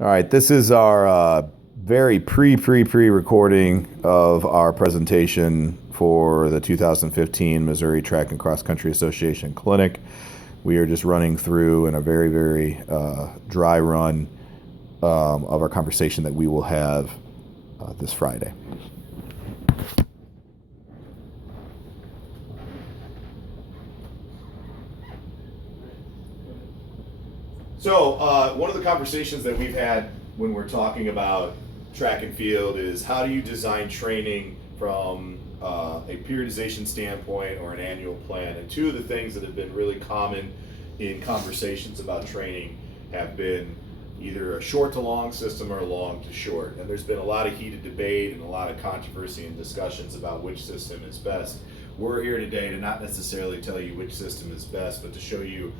All right, this is our very pre-recording of our presentation for the 2015 Missouri Track and Cross Country Association Clinic. We are just running through in a very dry run of our conversation that we will have this Friday. So one of the conversations that we've had when we're talking about track and field is how do you design training from a periodization standpoint or an annual plan? And two of the things that have been really common in conversations about training have been either a short to long system or a long to short. And there's been a lot of heated debate and a lot of controversy and discussions about which system is best. We're here today to not necessarily tell you which system is best, but to show you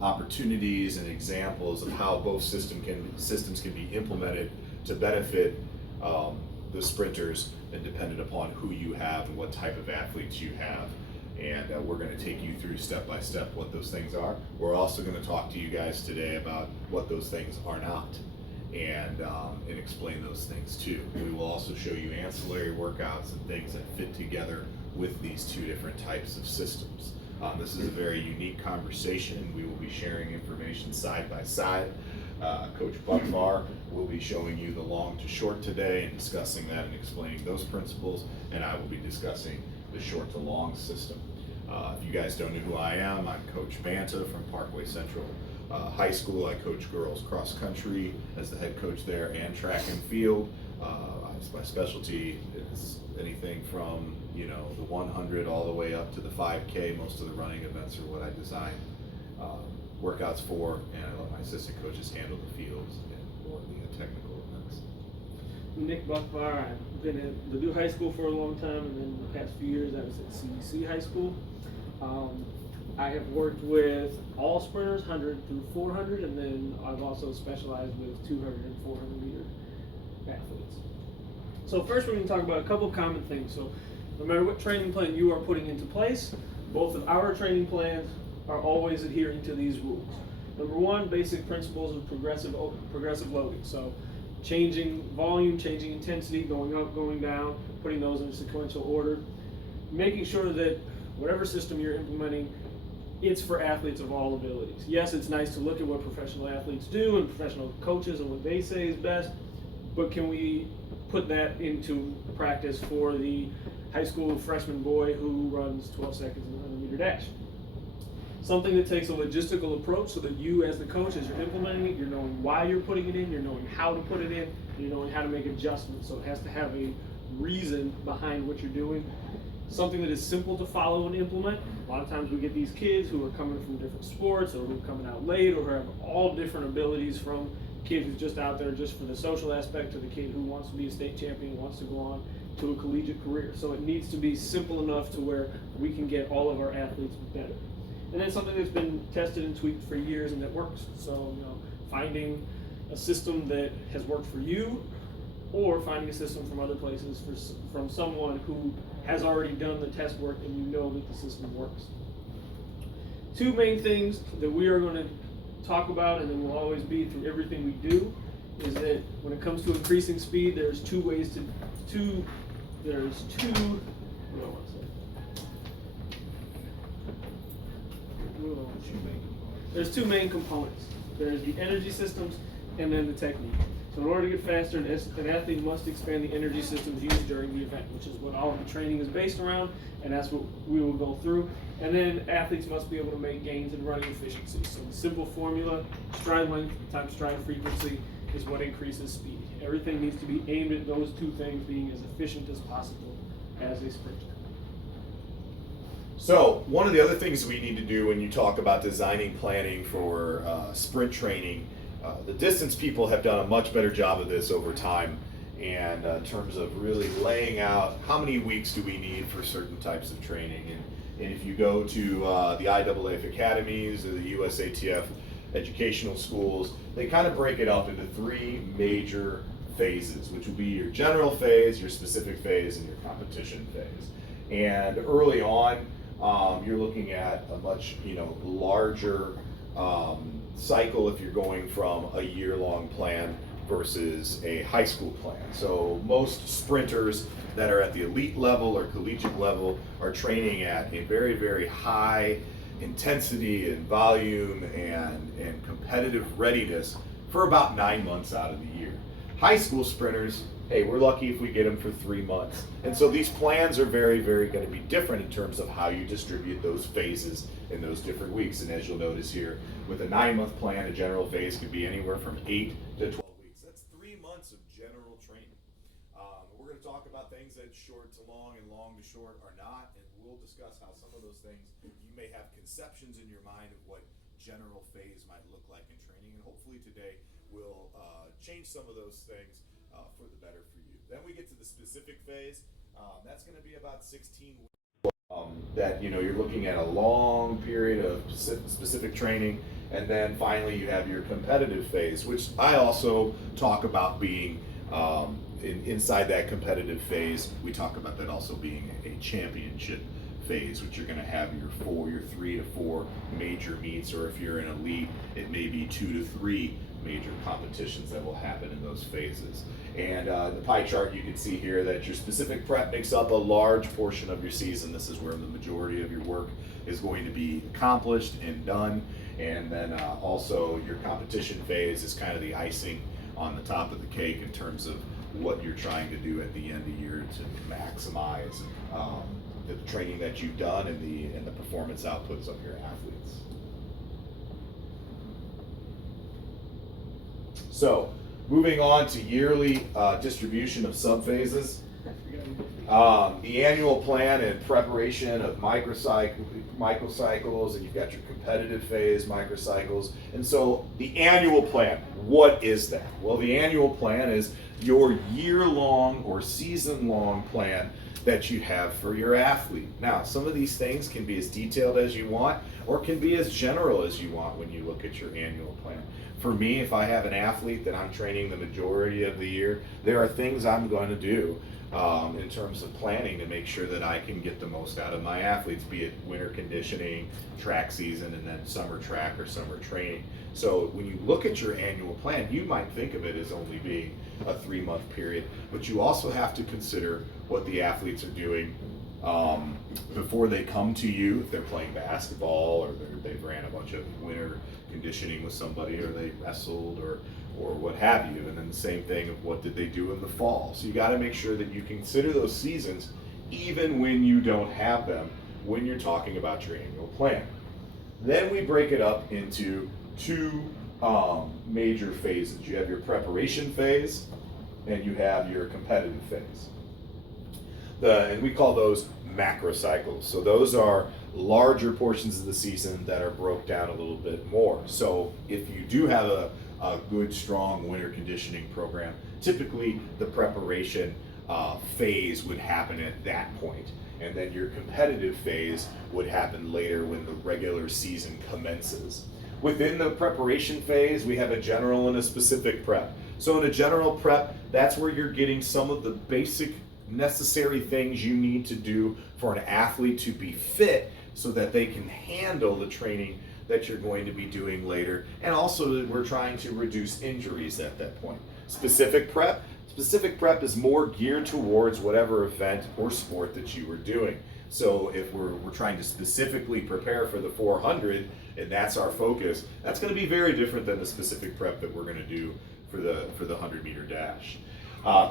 opportunities and examples of how both systems can be implemented to benefit the sprinters, and dependent upon who you have and what type of athletes you have. And we're going to take you through step by step what those things are. We're also going to talk to you guys today about what those things are not, and explain those things too. We will also show you ancillary workouts and things that fit together with these two different types of systems. This is a very unique conversation. We will be sharing information side by side. Coach Buckvar will be showing you the long to short today and discussing that and explaining those principles, and I will be discussing the short to long system. If you guys don't know who I am, I'm Coach Banta from Parkway Central High School. I coach girls cross country as the head coach there and track and field. My specialty is anything from the 100 all the way up to the 5K. Most of the running events are what I design workouts for, and I let my assistant coaches handle the fields and more of the technical events. Nick Buckvar. I've been at Ladue High School for a long time, and then the past few years I was at CDC High School. I have worked with all sprinters, 100 through 400, and then I've also specialized with 200 and 400 meter athletes. So first we're going to talk about a couple common things. So no matter what training plan you are putting into place, both of our training plans are always adhering to these rules. Number one, basic principles of progressive loading. So changing volume, changing intensity, going up, going down, putting those in sequential order. Making sure that whatever system you're implementing, it's for athletes of all abilities. Yes, it's nice to look at what professional athletes do and professional coaches and what they say is best, but can we put that into practice for the high school freshman boy who runs 12 seconds in the 100-meter dash? Something that takes a logistical approach so that you as the coach, as you're implementing it, you're knowing why you're putting it in, you're knowing how to put it in, and you're knowing how to make adjustments. So it has to have a reason behind what you're doing. Something that is simple to follow and implement. A lot of times we get these kids who are coming from different sports, or who are coming out late, or who have all different abilities, from kid who's just out there just for the social aspect to the kid who wants to be a state champion, wants to go on to a collegiate career. So it needs to be simple enough to where we can get all of our athletes better. And then something that's been tested and tweaked for years and that works. So finding a system that has worked for you, or finding a system from other places from someone who has already done the test work and you know that the system works. Two main things that we are going to talk about, and then will always be through everything we do, is that when it comes to increasing speed, there's two main components. There's the energy systems and then the technique. So in order to get faster, an athlete must expand the energy systems used during the event, which is what all of the training is based around, and that's what we will go through. And then athletes must be able to make gains in running efficiency. So the simple formula, stride length times stride frequency, is what increases speed. Everything needs to be aimed at those two things being as efficient as possible as a sprinter. So one of the other things we need to do when you talk about designing planning for sprint training, the distance people have done a much better job of this over time, and in terms of really laying out how many weeks do we need for certain types of training. And if you go to the IAAF academies or the USATF educational schools, they kind of break it up into three major phases, which will be your general phase, your specific phase, and your competition phase. And early on, you're looking at a much larger cycle if you're going from a year-long plan versus a high school plan. So most sprinters that are at the elite level or collegiate level are training at a very, very high intensity and volume and competitive readiness for about 9 months out of the year. High school sprinters, hey, we're lucky if we get them for 3 months. And so these plans are very, very going to be different in terms of how you distribute those phases in those different weeks. And as you'll notice here, with a 9-month plan, a general phase could be anywhere from 8 to 12 weeks. That's 3 months of general training. We're going to talk about things that short to long and long to short are not, and we'll discuss how some of those things, you may have conceptions in your mind of what general phase might look like in training, and hopefully today we'll change some of those things for the better for you. Then we get to the specific phase. That's going to be about 16 weeks. That you're looking at a long period of specific training, and then finally you have your competitive phase, which I also talk about being inside that competitive phase. We talk about that also being a championship phase, which you're going to have your 3 to 4 major meets, or if you're an elite, it may be 2 to 3 major competitions that will happen in those phases. And the pie chart, you can see here that your specific prep makes up a large portion of your season. This is where the majority of your work is going to be accomplished and done. And then also your competition phase is kind of the icing on the top of the cake in terms of what you're trying to do at the end of the year to maximize the training that you've done and the performance outputs of your athletes. So, moving on to yearly distribution of subphases. The annual plan and preparation of microcycles, and you've got your competitive phase, microcycles. And so the annual plan, what is that? Well, the annual plan is your year-long or season-long plan that you have for your athlete. Now, some of these things can be as detailed as you want or can be as general as you want when you look at your annual plan. For me, if I have an athlete that I'm training the majority of the year, there are things I'm going to do in terms of planning to make sure that I can get the most out of my athletes, be it winter conditioning, track season, and then summer track or summer training. So when you look at your annual plan, you might think of it as only being a 3-month period, but you also have to consider what the athletes are doing before they come to you. If they're playing basketball, or they've ran a bunch of winter conditioning with somebody, or they wrestled, or what have you. And then the same thing of what did they do in the fall. So you got to make sure that you consider those seasons even when you don't have them when you're talking about your annual plan. Then we break it up into 2 major phases. You have your preparation phase and you have your competitive phase. And we call those macrocycles. So those are larger portions of the season that are broke down a little bit more. So if you do have a good, strong winter conditioning program, typically the preparation phase would happen at that point. And then your competitive phase would happen later when the regular season commences. Within the preparation phase, we have a general and a specific prep. So in a general prep, that's where you're getting some of the basic necessary things you need to do for an athlete to be fit so that they can handle the training that you're going to be doing later. And also we're trying to reduce injuries at that point. Specific prep is more geared towards whatever event or sport that you were doing. So if we're trying to specifically prepare for the 400 and that's our focus, that's going to be very different than the specific prep that we're going to do for the 100-meter dash.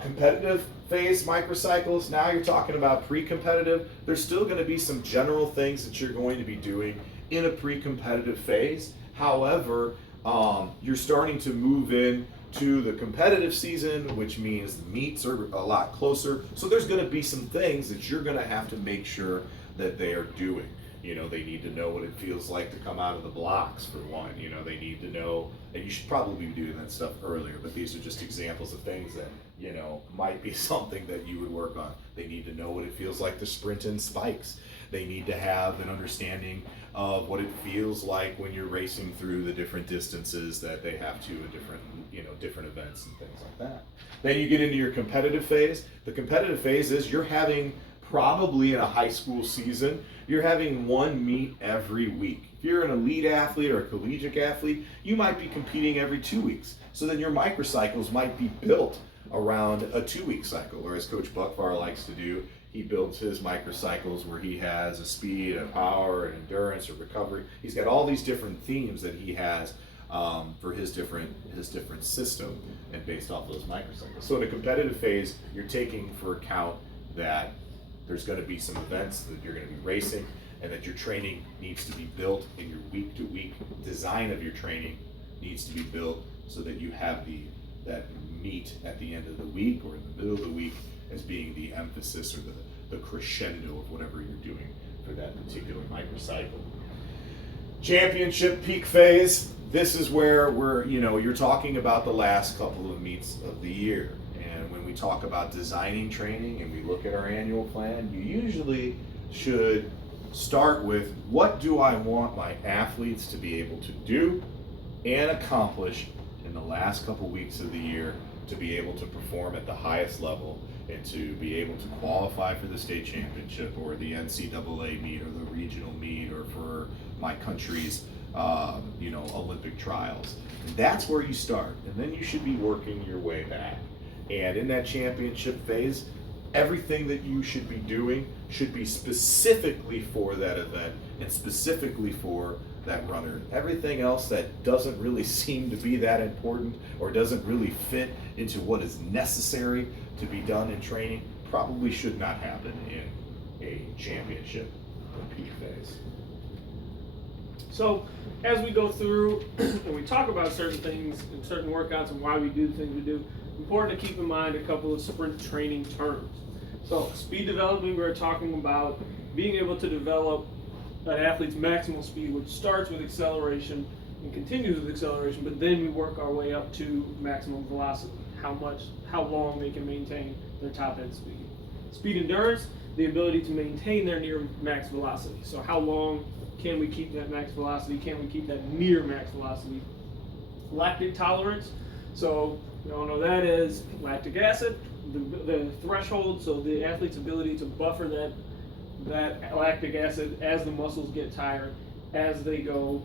Competitive phase microcycles, now you're talking about pre-competitive. There's still going to be some general things that you're going to be doing in a pre-competitive phase. However, you're starting to move in to the competitive season, which means the meets are a lot closer. So there's going to be some things that you're going to have to make sure that they are doing. They need to know what it feels like to come out of the blocks, for one. They need to know, and you should probably be doing that stuff earlier, but these are just examples of things that, might be something that you would work on. They need to know what it feels like to sprint in spikes. They need to have an understanding of what it feels like when you're racing through the different distances that they have to in different events and things like that. Then you get into your competitive phase. The competitive phase is you're having probably in a high school season, you're having one meet every week. If you're an elite athlete or a collegiate athlete, you might be competing every 2 weeks. So then your microcycles might be built around a 2-week cycle, or as Coach Buckvar likes to do, he builds his microcycles where he has a speed, a power, an endurance, a recovery. He's got all these different themes that he has for his different system, and based off those microcycles. So in a competitive phase, you're taking for account that there's going to be some events that you're going to be racing, and that your training needs to be built, and your week-to-week design of your training needs to be built so that you have that meet at the end of the week or in the middle of the week as being the emphasis or the crescendo of whatever you're doing for that particular microcycle. Championship peak phase. This is where you're talking about the last couple of meets of the year. And when we talk about designing training and we look at our annual plan, you usually should start with, what do I want my athletes to be able to do and accomplish in the last couple weeks of the year to be able to perform at the highest level and to be able to qualify for the state championship or the NCAA meet or the regional meet or for my country's Olympic trials. And that's where you start, and then you should be working your way back. And in that championship phase, everything that you should be doing should be specifically for that event and specifically for that runner. Everything else that doesn't really seem to be that important or doesn't really fit into what is necessary to be done in training probably should not happen in a championship or peak phase. So as we go through and we talk about certain things and certain workouts and why we do the things we do, important to keep in mind a couple of sprint training terms. So speed development, we're talking about being able to develop an athlete's maximal speed, which starts with acceleration and continues with acceleration, but then we work our way up to maximum velocity, how long they can maintain their top end speed. Speed endurance, the ability to maintain their near max velocity. So how long can we keep that max velocity? Can we keep that near max velocity? Lactic tolerance, so we all know that is lactic acid, the threshold, so the athlete's ability to buffer that lactic acid as the muscles get tired, as they go,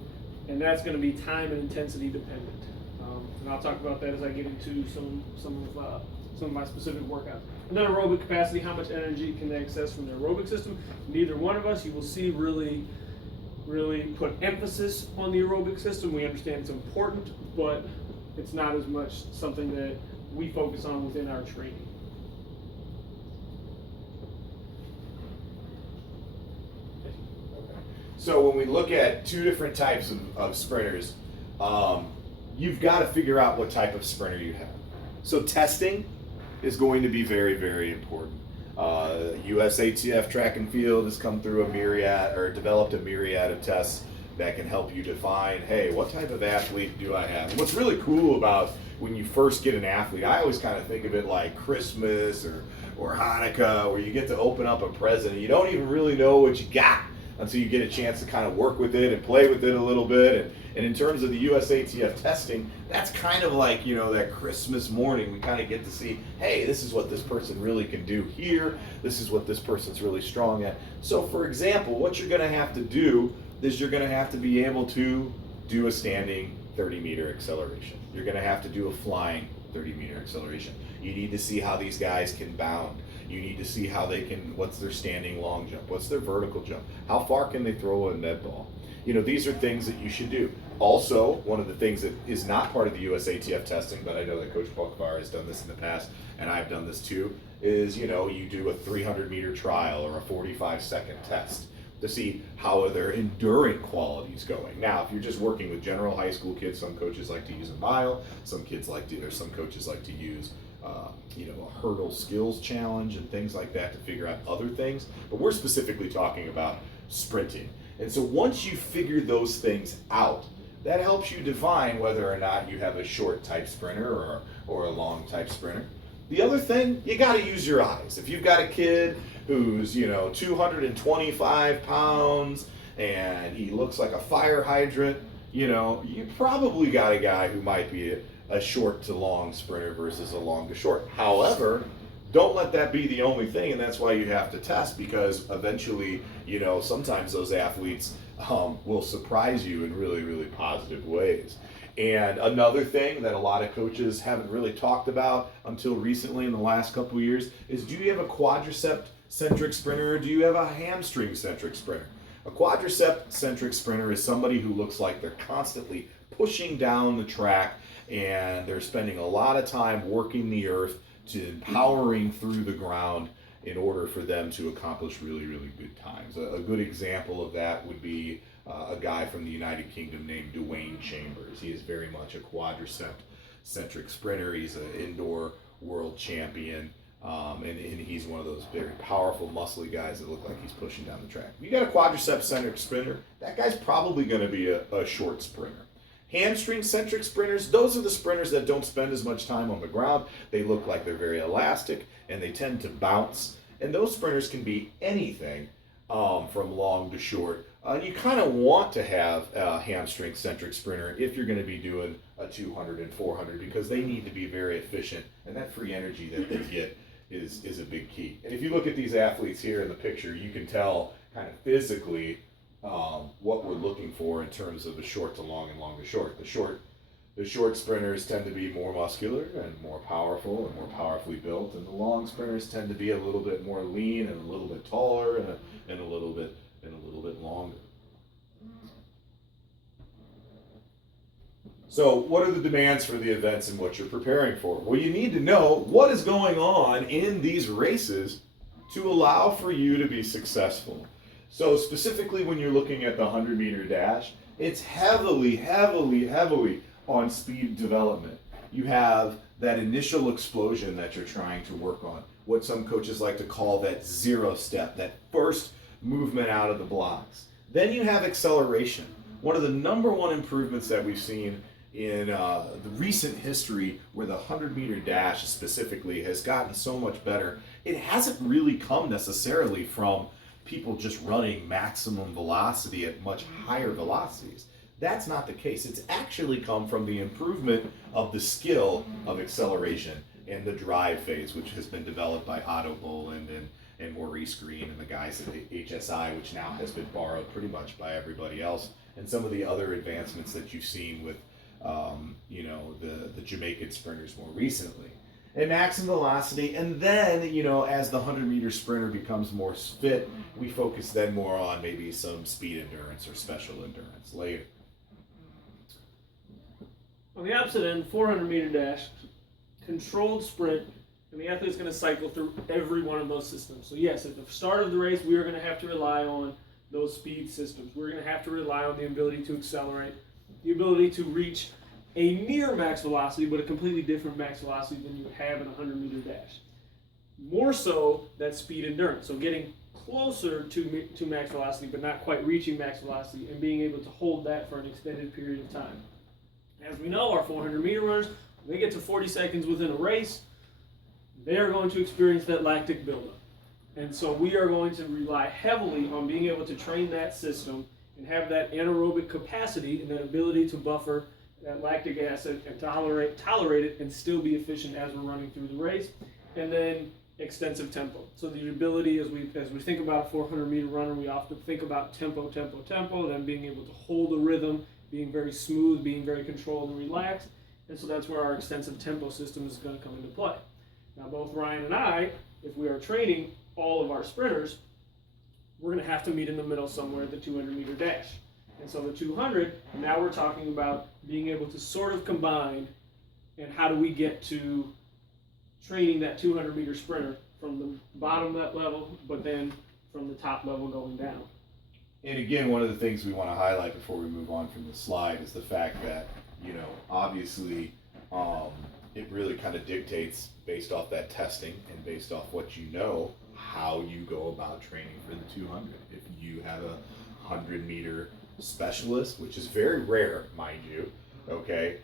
and that's going to be time and intensity dependent. And I'll talk about that as I get into some of my specific workouts. And then aerobic capacity, how much energy can they access from their aerobic system? Neither one of us, you will see, really put emphasis on the aerobic system. We understand it's important, but it's not as much something that we focus on within our training. So when we look at two different types of sprinters, you've got to figure out what type of sprinter you have. So testing is going to be very, very important. USATF track and field has come through developed a myriad of tests that can help you define, hey, what type of athlete do I have? And what's really cool about when you first get an athlete, I always kind of think of it like Christmas or Hanukkah, where you get to open up a present and you don't even really know what you got until you get a chance to kind of work with it and play with it a little bit. And in terms of the USATF testing, that's kind of like, that Christmas morning, we kind of get to see, hey, this is what this person really can do here. This is what this person's really strong at. So for example, what you're going to have to do is you're going to have to be able to do a standing 30-meter acceleration. You're going to have to do a flying 30-meter acceleration. You need to see how these guys can bound. You need to see how what's their standing long jump, what's their vertical jump, how far can they throw a net ball. These are things that you should do. Also, one of the things that is not part of the USATF testing, but I know that Coach Buckvar has done this in the past, and I've done this too, is you do a 300-meter trial or a 45-second test to see how are their enduring qualities going. Now, if you're just working with general high school kids, some coaches like to use a mile, some coaches like to use a hurdle skills challenge and things like that to figure out other things. But we're specifically talking about sprinting. And so once you figure those things out, that helps you define whether or not you have a short type sprinter or a long type sprinter. The other thing, you got to use your eyes. If you've got a kid who's 225 pounds and he looks like a fire hydrant, you probably got a guy who might be a short to long sprinter versus a long to short. However, don't let that be the only thing, and that's why you have to test, because eventually, sometimes those athletes will surprise you in really, really positive ways. And another thing that a lot of coaches haven't really talked about until recently in the last couple of years is, do you have a quadricep-centric sprinter or do you have a hamstring-centric sprinter? A quadricep-centric sprinter is somebody who looks like they're constantly pushing down the track and they're spending a lot of time working the earth to powering through the ground in order for them to accomplish really, really good times. A good example of that would be a guy from the United Kingdom named Dwayne Chambers. He is very much a quadricep-centric sprinter. He's an indoor world champion, and he's one of those very powerful, muscly guys that look like he's pushing down the track. If you got a quadricep-centric sprinter, that guy's probably going to be a short sprinter. Hamstring-centric sprinters, those are the sprinters that don't spend as much time on the ground. They look like they're very elastic, and they tend to bounce. And those sprinters can be anything from long to short. You kind of want to have a hamstring-centric sprinter if you're going to be doing a 200 and 400, because they need to be very efficient, and that free energy that they get is a big key. And if you look at these athletes here in the picture, you can tell kind of physically what we're looking for in terms of the short to long and long to short. The short sprinters tend to be more muscular and more powerful and more powerfully built, and the long sprinters tend to be a little bit more lean and a little bit taller and a little bit longer. So what are the demands for the events and what you're preparing for? Well, you need to know what is going on in these races to allow for you to be successful. So specifically when you're looking at the 100-meter dash, it's heavily on speed development. You have that initial explosion that you're trying to work on, what some coaches like to call that zero step, that first movement out of the blocks. Then you have acceleration. One of the number one improvements that we've seen in the recent history, where the 100-meter dash specifically has gotten so much better, it hasn't really come necessarily from people just running maximum velocity at much higher velocities. That's not the case. It's actually come from the improvement of the skill of acceleration and the drive phase, which has been developed by Otto Boland and Maurice Green and the guys at the HSI, which now has been borrowed pretty much by everybody else, and some of the other advancements that you've seen with the Jamaican sprinters more recently. And maximum velocity, and then, as the 100-meter sprinter becomes more fit, we focus then more on maybe some speed endurance or special endurance later. On the opposite end, 400-meter dash, controlled sprint, and the athlete's going to cycle through every one of those systems. So yes, at the start of the race, we are going to have to rely on those speed systems. We're going to have to rely on the ability to accelerate, the ability to reach a near max velocity, but a completely different max velocity than you would have in a 100-meter dash. More so, that speed endurance. So getting closer to max velocity, but not quite reaching max velocity, and being able to hold that for an extended period of time. As we know, our 400-meter runners, when they get to 40 seconds within a race, they are going to experience that lactic buildup. And so we are going to rely heavily on being able to train that system and have that anaerobic capacity and that ability to buffer that lactic acid and tolerate it and still be efficient as we're running through the race. And then extensive tempo. So the ability, as we think about a 400-meter runner, we often think about tempo, then being able to hold a rhythm, being very smooth, being very controlled and relaxed. And so that's where our extensive tempo system is going to come into play. Now, both Ryan and I, if we are training all of our sprinters, we're going to have to meet in the middle somewhere at the 200-meter dash. And so the 200, now we're talking about being able to sort of combine, and how do we get to training that 200-meter sprinter from the bottom level, but then from the top level going down. And again, one of the things we want to highlight before we move on from the slide is the fact that, obviously, it really kind of dictates, based off that testing and based off what you know, how you go about training for the 200. If you have a 100-meter specialist, which is very rare, mind you, okay,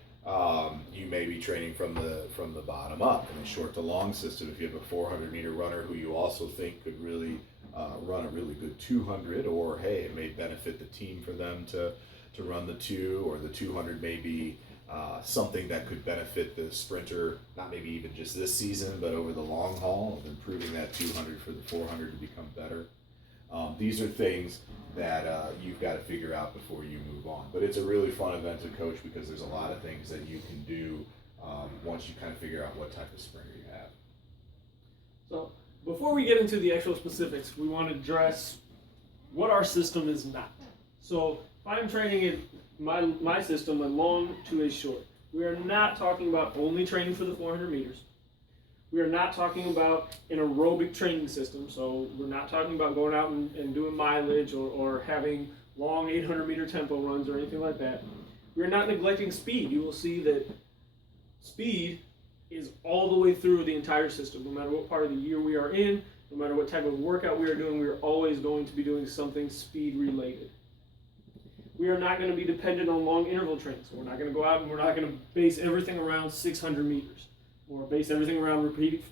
you may be training from the bottom up in a short to long system. If you have a 400-meter runner who you also think could really run a really good 200, or hey, it may benefit the team for them to run the 2, or the 200 may be something that could benefit the sprinter, not maybe even just this season, but over the long haul, of improving that 200 for the 400 to become better. These are things that you've got to figure out before you move on. But it's a really fun event to coach because there's a lot of things that you can do once you kind of figure out what type of sprinter you have. So before we get into the actual specifics, we want to address what our system is not. So if I'm training in my system, a long to a short, we are not talking about only training for the 400 meters. We are not talking about an aerobic training system, so we're not talking about going out and doing mileage or having long 800-meter tempo runs or anything like that. We're not neglecting speed. You will see that speed is all the way through the entire system. No matter what part of the year we are in, no matter what type of workout we are doing, we are always going to be doing something speed related. We are not going to be dependent on long interval training. So we're not going to go out and we're not going to base everything around 600 meters. Or base everything around repeat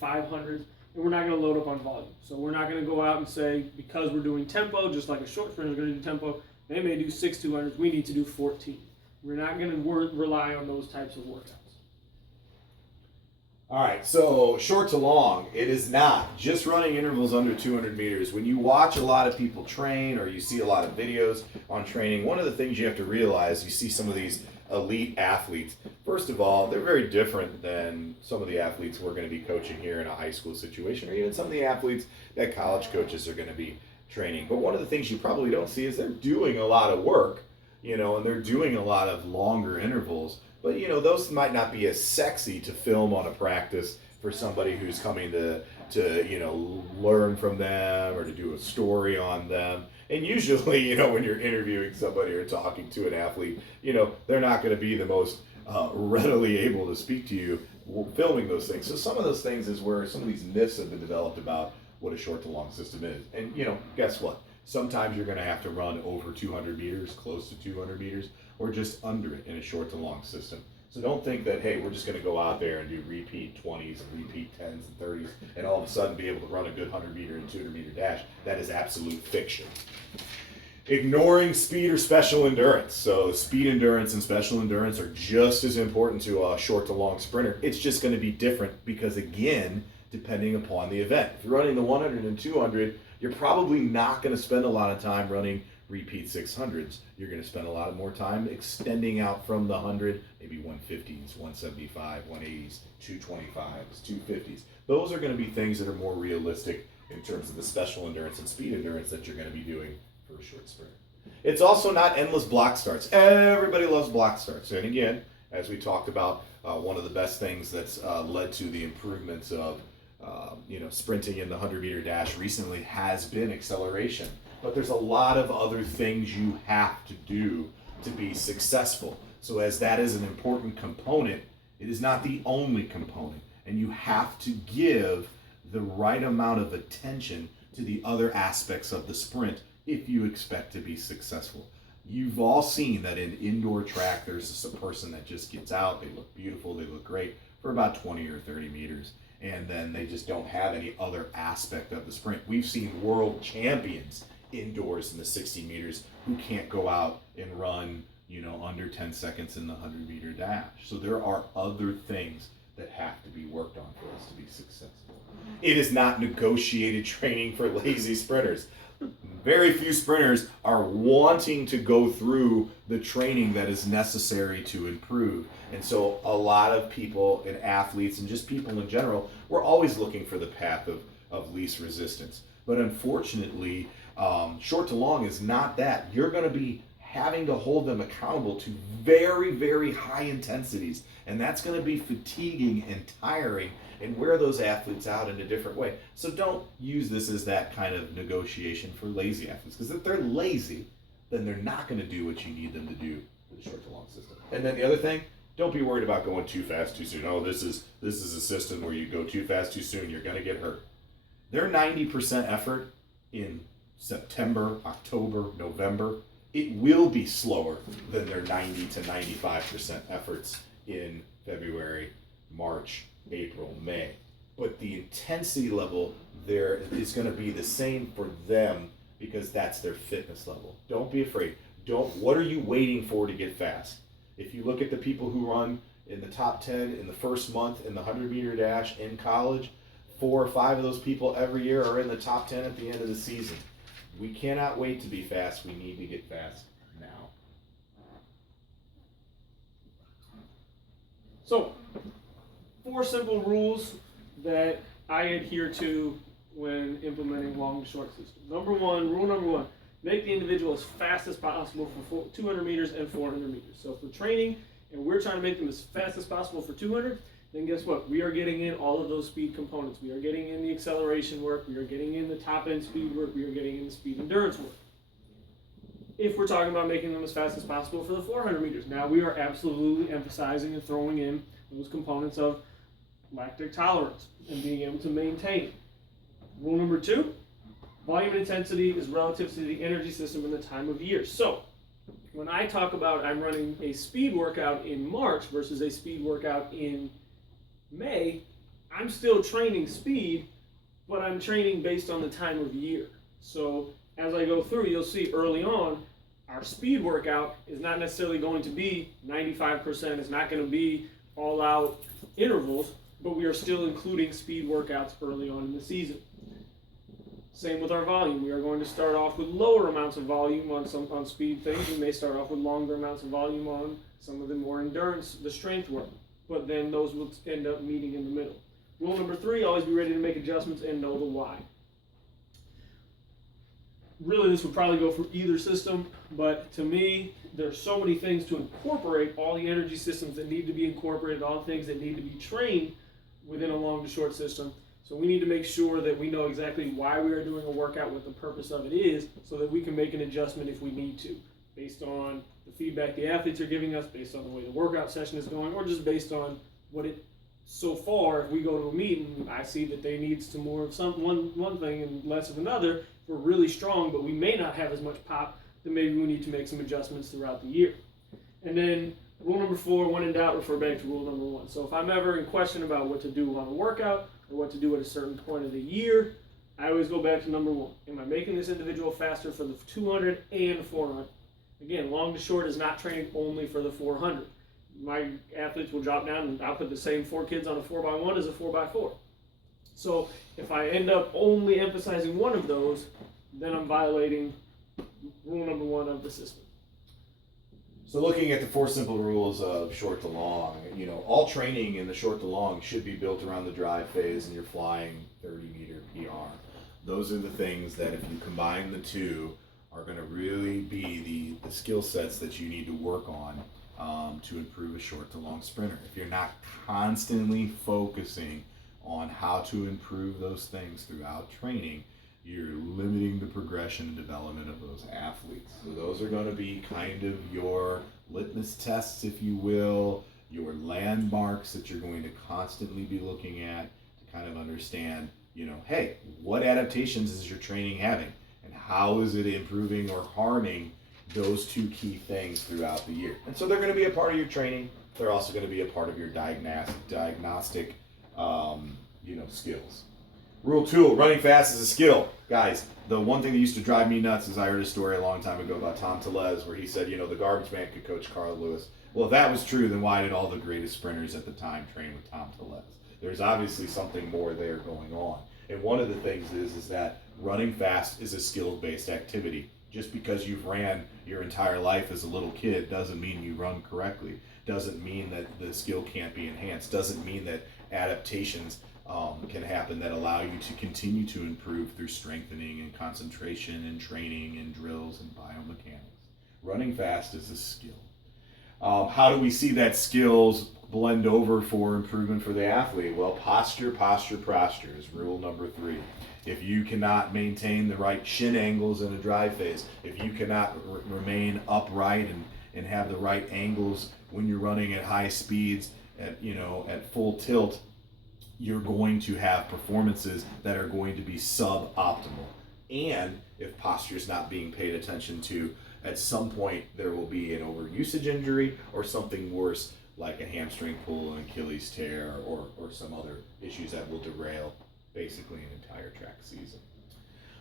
500s, and we're not going to load up on volume. So we're not going to go out and say, because we're doing tempo, just like a short sprinter is going to do tempo, they may do 6 200s, we need to do 14. We're not going to rely on those types of workouts. All right, so short to long, it is not just running intervals under 200 meters. When you watch a lot of people train or you see a lot of videos on training, one of the things you have to realize, you see some of these elite athletes. First of all, they're very different than some of the athletes we're going to be coaching here in a high school situation, or even some of the athletes that college coaches are going to be training. But one of the things you probably don't see is they're doing a lot of work, and they're doing a lot of longer intervals. But, those might not be as sexy to film on a practice for somebody who's coming to learn from them or to do a story on them. And usually, when you're interviewing somebody or talking to an athlete, they're not going to be the most readily able to speak to you filming those things. So some of those things is where some of these myths have been developed about what a short to long system is. And, guess what? Sometimes you're going to have to run over 200 meters, close to 200 meters, or just under it in a short to long system. So don't think that, hey, we're just going to go out there and do repeat 20s and repeat 10s and 30s and all of a sudden be able to run a good 100-meter and 200-meter dash. That is absolute fiction. Ignoring speed or special endurance. So speed endurance and special endurance are just as important to a short to long sprinter. It's just going to be different because, again, depending upon the event. If you're running the 100 and 200, you're probably not going to spend a lot of time running repeat 600s. You're going to spend a lot more time extending out from the 100, maybe 150s, 175, 180s, 225s, 250s. Those are going to be things that are more realistic in terms of the special endurance and speed endurance that you're going to be doing for a short sprint. It's also not endless block starts. Everybody loves block starts. And again, as we talked about, one of the best things that's led to the improvements of sprinting in the 100-meter dash recently has been acceleration. But there's a lot of other things you have to do to be successful. So as that is an important component, it is not the only component. And you have to give the right amount of attention to the other aspects of the sprint if you expect to be successful. You've all seen that in indoor track, there's a person that just gets out, they look beautiful, they look great for about 20 or 30 meters. And then they just don't have any other aspect of the sprint. We've seen world champions indoors in the 60 meters who can't go out and run, under 10 seconds in the 100-meter dash. So there are other things that have to be worked on for us to be successful. It is not negotiated training for lazy sprinters. Very few sprinters are wanting to go through the training that is necessary to improve. And so a lot of people and athletes and just people in general, we're always looking for the path of least resistance. But unfortunately, short to long is not that. You're going to be having to hold them accountable to very, very high intensities. And that's going to be fatiguing and tiring and wear those athletes out in a different way. So don't use this as that kind of negotiation for lazy athletes. Because if they're lazy, then they're not going to do what you need them to do with the short to long system. And then the other thing, don't be worried about going too fast too soon. Oh, this is a system where you go too fast too soon, you're going to get hurt. Their 90% effort in September, October, November, it will be slower than their 90 to 95% efforts in February, March, April, May. But the intensity level there is going to be the same for them because that's their fitness level. Don't be afraid. What are you waiting for to get fast? If you look at the people who run in the top 10 in the first month in the 100-meter dash in college, 4 or 5 of those people every year are in the top 10 at the end of the season. We cannot wait to be fast. We need to get fast now. So, 4 simple rules that I adhere to when implementing long to short systems. Rule number one, make the individual as fast as possible for 200 meters and 400 meters. So if we're training and we're trying to make them as fast as possible for 200, then guess what? We are getting in all of those speed components. We are getting in the acceleration work. We are getting in the top end speed work. We are getting in the speed endurance work. If we're talking about making them as fast as possible for the 400 meters, now we are absolutely emphasizing and throwing in those components of lactic tolerance and being able to maintain. Rule number 2, volume and intensity is relative to the energy system and the time of year. So when I talk about I'm running a speed workout in March versus a speed workout in May, I'm still training speed, but I'm training based on the time of year. So as I go through, you'll see early on, our speed workout is not necessarily going to be 95%, it's not going to be all out intervals, but we are still including speed workouts early on in the season. Same with our volume. We are going to start off with lower amounts of volume on speed things. We may start off with longer amounts of volume on some of the more endurance, the strength work, but then those will end up meeting in the middle. Rule number 3, always be ready to make adjustments and know the why. Really, this would probably go for either system, but to me, there's so many things to incorporate, all the energy systems that need to be incorporated, all the things that need to be trained within a long to short system. So we need to make sure that we know exactly why we are doing a workout, what the purpose of it is, so that we can make an adjustment if we need to, based on the feedback the athletes are giving us, based on the way the workout session is going, or just based on what it, so far, if we go to a meeting, I see that they need some more of one thing and less of another. We're really strong, but we may not have as much pop, then maybe we need to make some adjustments throughout the year. And then rule number 4, when in doubt, refer back to rule number 1. So if I'm ever in question about what to do on a workout or what to do at a certain point of the year, I always go back to number 1. Am I making this individual faster for the 200 and 400? Again, long to short is not training only for the 400. My athletes will drop down and I'll put the same 4 kids on a 4x1 as a 4x4. So if I end up only emphasizing one of those, then I'm violating rule number 1 of the system. So looking at the 4 simple rules of short to long, all training in the short to long should be built around the drive phase and you're flying 30-meter PR. Those are the things that if you combine the two are going to really be the skill sets that you need to work on to improve a short to long sprinter. If you're not constantly focusing on how to improve those things throughout training, you're limiting the progression and development of those athletes. So those are going to be kind of your litmus tests, if you will, your landmarks that you're going to constantly be looking at to kind of understand, hey, what adaptations is your training having? And how is it improving or harming those 2 key things throughout the year? And so they're going to be a part of your training. They're also going to be a part of your diagnostic skills. Rule 2, running fast is a skill. Guys, the one thing that used to drive me nuts is I heard a story a long time ago about Tom Tellez where he said, the garbage man could coach Carl Lewis. Well, if that was true, then why did all the greatest sprinters at the time train with Tom Tellez? There's obviously something more there going on. And one of the things is that running fast is a skill-based activity. Just because you've ran your entire life as a little kid doesn't mean you run correctly. Doesn't mean that the skill can't be enhanced. Doesn't mean that adaptations can happen that allow you to continue to improve through strengthening and concentration and training and drills and biomechanics. Running fast is a skill. How do we see that skills blend over for improvement for the athlete? Well, posture is rule number 3. If you cannot maintain the right shin angles in a drive phase, if you cannot remain upright and have the right angles when you're running at high speeds at full tilt, you're going to have performances that are going to be suboptimal. And if posture is not being paid attention to, at some point there will be an overusage injury or something worse like a hamstring pull, an Achilles tear, or some other issues that will derail basically an entire track season.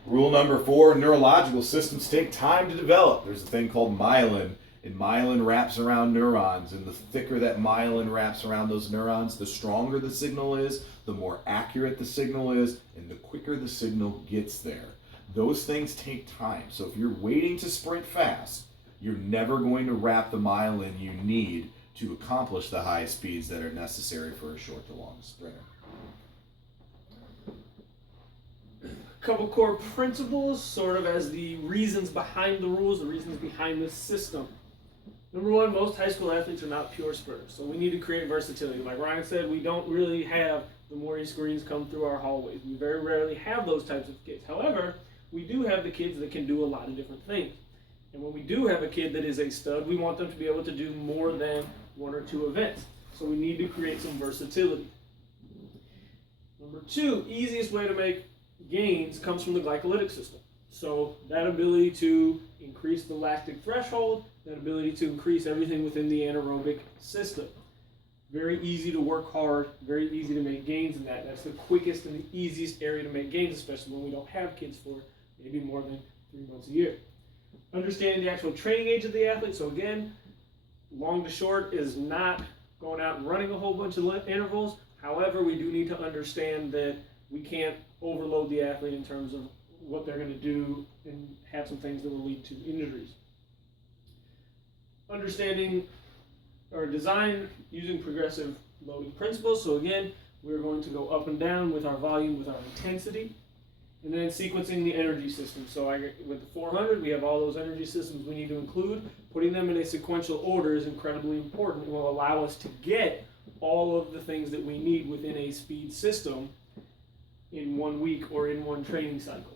Rule number 4, neurological systems take time to develop. There's a thing called myelin And myelin wraps around neurons, and the thicker that myelin wraps around those neurons, the stronger the signal is, the more accurate the signal is, and the quicker the signal gets there. Those things take time. So if you're waiting to sprint fast, you're never going to wrap the myelin you need to accomplish the high speeds that are necessary for a short to long sprinter. Couple core principles, sort of as the reasons behind the rules, the reasons behind the system. Number one, most high school athletes are not pure sprinters, so we need to create versatility. Like Ryan said, we don't really have the Maury screens come through our hallways. We very rarely have those types of kids. However, we do have the kids that can do a lot of different things. And when we do have a kid that is a stud, we want them to be able to do more than one or two events. So we need to create some versatility. Number two, easiest way to make gains comes from the glycolytic system. So that ability to increase the lactic threshold, that ability to increase everything within the anaerobic system. Very easy to work hard, very easy to make gains in that. That's the quickest and the easiest area to make gains, especially when we don't have kids for maybe more than 3 months a year. Understanding the actual training age of the athlete. So again, long to short is not going out and running a whole bunch of intervals. However, we do need to understand that we can't overload the athlete in terms of what they're going to do and have some things that will lead to injuries. Understanding or design using progressive loading principles. So again, we're going to go up and down with our volume, with our intensity, and then sequencing the energy system. So with the 400, we have all those energy systems we need to include. Putting them in a sequential order is incredibly important. It will allow us to get all of the things that we need within a speed system in 1 week or in one training cycle.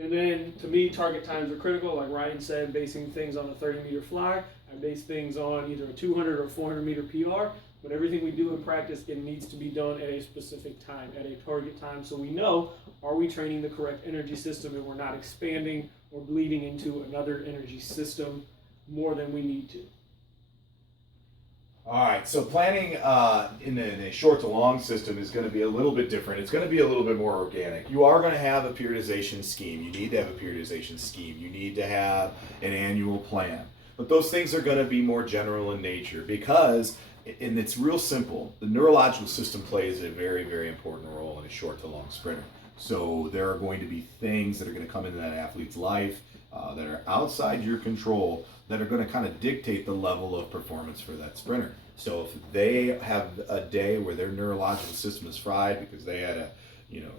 And then, to me, target times are critical. Like Ryan said, basing things on a 30-meter fly. I base things on either a 200 or 400-meter PR. But everything we do in practice, it needs to be done at a specific time, at a target time, so we know, are we training the correct energy system and we're not expanding or bleeding into another energy system more than we need to. All right, so planning in a short to long system is going to be a little bit different. It's going to be a little bit more organic. You are going to have a periodization scheme. You need to have a periodization scheme. You need to have an annual plan. But those things are going to be more general in nature because, and it's real simple, the neurological system plays a very, very important role in a short to long sprinter. So there are going to be things that are going to come into that athlete's life that are outside your control that are going to kind of dictate the level of performance for that sprinter. So if they have a day where their neurological system is fried because they had a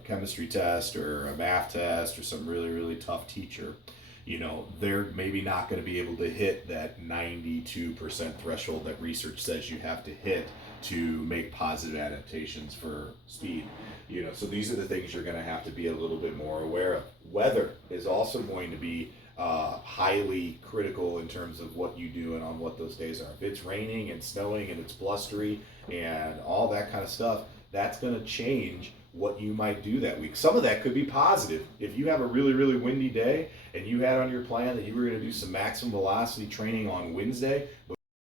chemistry test or a math test or some really, really tough teacher, they're maybe not going to be able to hit that 92% threshold that research says you have to hit to make positive adaptations for speed. So these are the things you're going to have to be a little bit more aware of. Weather is also going to be highly critical in terms of what you do and on what those days are. If it's raining and snowing and it's blustery and all that kind of stuff, that's going to change what you might do that week. Some of that could be positive. If you have a really, really windy day and you had on your plan that you were going to do some maximum velocity training on Wednesday, but